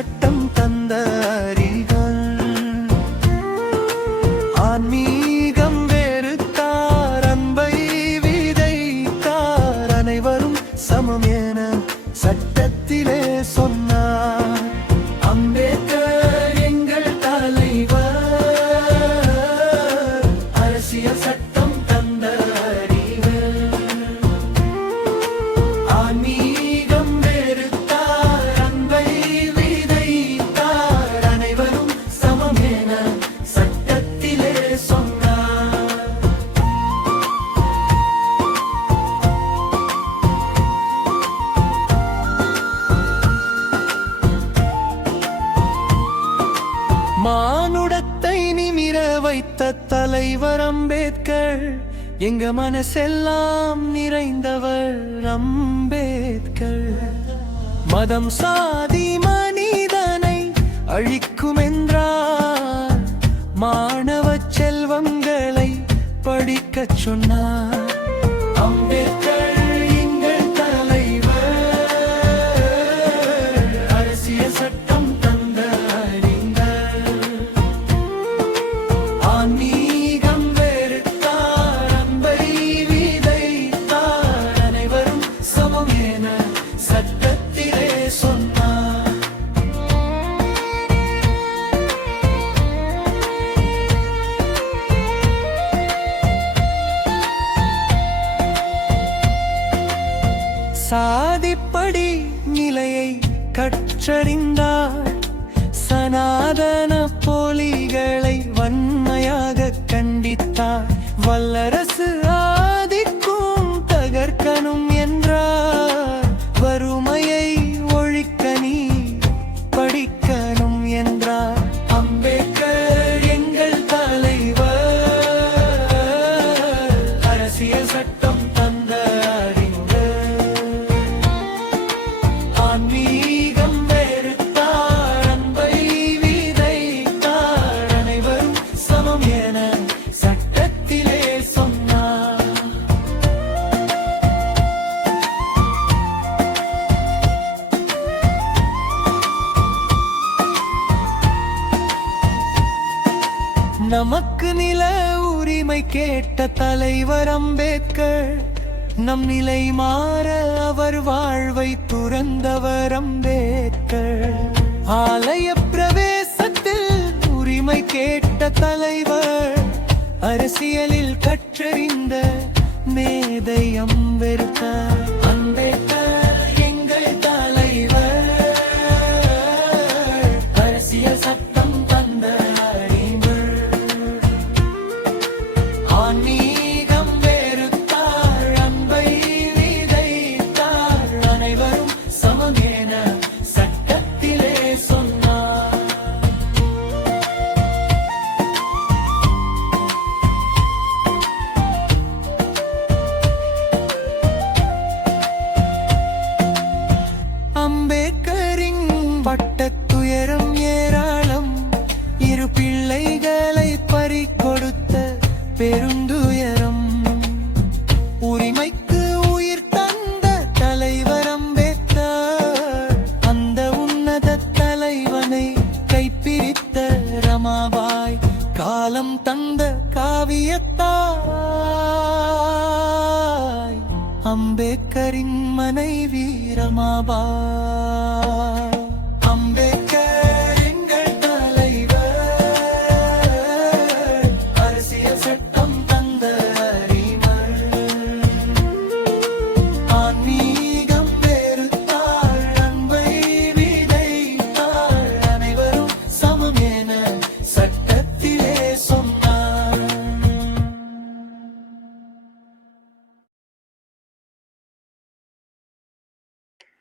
சட்டம் தந்த அறிகள் ஆன்மீகம் வெறுத்தார் அன்பை விதைத்தார் அனைவரும் சமம் என சட்டத்திலே சொன்னார். அம்பேத்கர் எங்கள் தலைவர் அரசியல் சட்டம் தலைவர் அம்பேத்கர் எங்க மனசெல்லாம் நிறைந்தவர் அம்பேத்கர். மதம் சாதி மனிதனை அழிக்கும் என்றார் மாணவ செல்வங்களை படிக்கச் சொன்னார். சாதிப்படி நிலையை கற்றறிந்தார். சனாதன போலிகளை வன்மையாக கண்டித்தார். வல்லர நமக்கு நில உரிமை கேட்ட தலைவர் அம்பேத்கர். நம் நிலை மாற அவர் வாழ்வை துறந்தவர் அம்பேத்கர். ஆலய பிரவேசத்தில் உரிமை கேட்ட தலைவர். அரசியலில் கற்றறிந்த மேதை அம்பெருத்தார் பெருந்துயரம். உரிமைக்கு உயிர் தந்த தலைவர் அம்பேத்கர் அந்த உன்னத தலைவனை கைப்பிரித்த ரமாபாய் காலம் தந்த காவியத்தாய் அம்பேத்கரின் மனைவி ரமாபாய்.